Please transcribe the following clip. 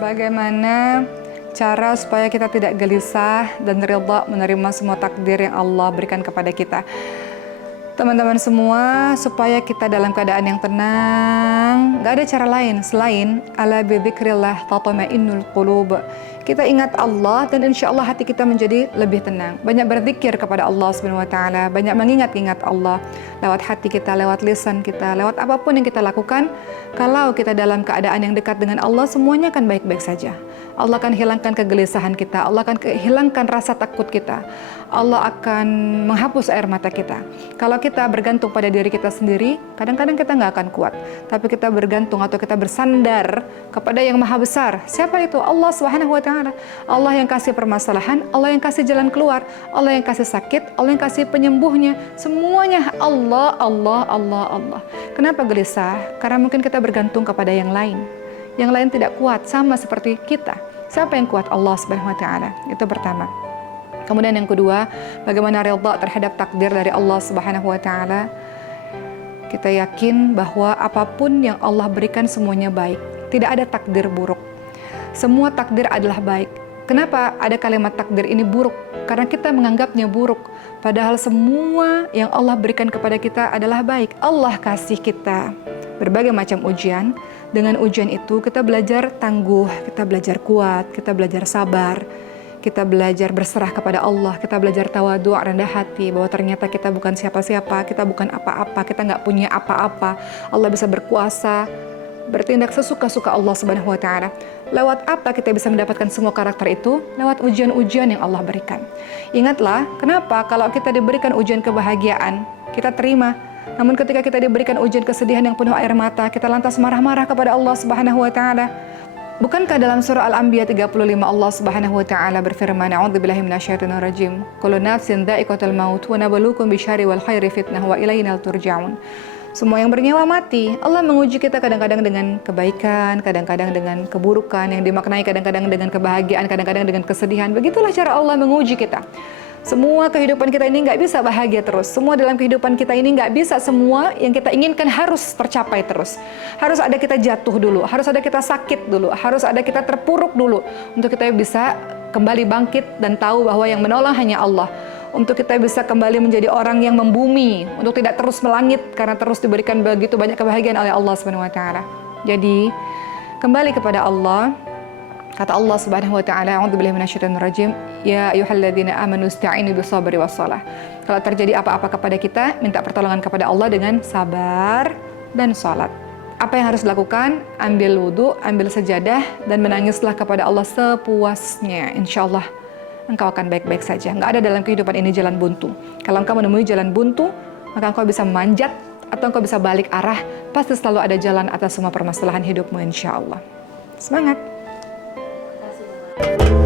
Bagaimana cara supaya kita tidak gelisah dan ridha menerima semua takdir yang Allah berikan kepada kita? Teman-teman semua, supaya kita dalam keadaan yang tenang, gak ada cara lain selain ala bidzikrillah tatma'innul qulub. Kita ingat Allah dan insya Allah hati kita menjadi lebih tenang. Banyak berzikir kepada Allah Subhanahu wa taala, banyak mengingat-ingat Allah lewat hati kita, lewat lisan kita, lewat apapun yang kita lakukan. Kalau kita dalam keadaan yang dekat dengan Allah, semuanya akan baik-baik saja. Allah akan hilangkan kegelisahan kita, Allah akan hilangkan rasa takut kita, Allah akan menghapus air mata kita. Kalau kita bergantung pada diri kita sendiri, kadang-kadang kita nggak akan kuat. Tapi kita bergantung atau kita bersandar kepada yang maha besar. Siapa itu? Allah Subhanahu wa taala. Allah yang kasih permasalahan, Allah yang kasih jalan keluar, Allah yang kasih sakit, Allah yang kasih penyembuhnya. Semuanya Allah, Allah, Allah, Allah. Kenapa gelisah? Karena mungkin kita bergantung kepada yang lain. Yang lain tidak kuat, sama seperti kita. Siapa yang kuat? Allah Subhanahu wa taala. Itu pertama. Kemudian yang kedua, bagaimana ridha terhadap takdir dari Allah Subhanahu wa taala? Kita yakin bahwa apapun yang Allah berikan semuanya baik. Tidak ada takdir buruk. Semua takdir adalah baik. Kenapa ada kalimat takdir ini buruk? Karena kita menganggapnya buruk. Padahal semua yang Allah berikan kepada kita adalah baik. Allah kasih kita berbagai macam ujian. Dengan ujian itu kita belajar tangguh, kita belajar kuat, kita belajar sabar, kita belajar berserah kepada Allah, kita belajar tawadhu, rendah hati, bahwa ternyata kita bukan siapa-siapa, kita bukan apa-apa, kita nggak punya apa-apa. Allah bisa berkuasa, bertindak sesuka-suka Allah Subhanahu wa taala. Lewat apa kita bisa mendapatkan semua karakter itu? Lewat ujian-ujian yang Allah berikan. Ingatlah, kenapa kalau kita diberikan ujian kebahagiaan, kita terima. Namun ketika kita diberikan ujian kesedihan yang penuh air mata, kita lantas marah-marah kepada Allah Subhanahu wa taala. Bukankah dalam surah Al-Anbiya 35 Allah Subhanahu wa taala berfirman, "A'udzubillahi minasyaitonir rajim. Kullu nafsin dha'iqatul maut wa nabluukum bisyarri wal khairi fitnah wa ilainal turja'un." Semua yang bernyawa mati. Allah menguji kita kadang-kadang dengan kebaikan, kadang-kadang dengan keburukan, yang dimaknai kadang-kadang dengan kebahagiaan, kadang-kadang dengan kesedihan. Begitulah cara Allah menguji kita. Semua kehidupan kita ini nggak bisa bahagia terus. Semua dalam kehidupan kita ini nggak bisa semua yang kita inginkan harus tercapai terus. Harus ada kita jatuh dulu, harus ada kita sakit dulu, harus ada kita terpuruk dulu. Untuk kita bisa kembali bangkit dan tahu bahwa yang menolong hanya Allah. Untuk kita bisa kembali menjadi orang yang membumi, untuk tidak terus melangit karena terus diberikan begitu banyak kebahagiaan oleh Allah Subhanahu wa taala. Jadi, kembali kepada Allah. Kata Allah Subhanahu wa taala, "A'udzubillahi minasyaitonir rajim. Ya ayyuhalladzina amanu ista'inu bis-sabri was-shalah." Kalau terjadi apa-apa kepada kita, minta pertolongan kepada Allah dengan sabar dan salat. Apa yang harus dilakukan? Ambil wudu, ambil sajadah dan menangislah kepada Allah sepuasnya. Insyaallah engkau akan baik-baik saja. Enggak ada dalam kehidupan ini jalan buntu. Kalau engkau menemui jalan buntu, maka engkau bisa memanjat atau engkau bisa balik arah. Pasti selalu ada jalan atas semua permasalahan hidupmu insyaallah. Semangat. Terima kasih.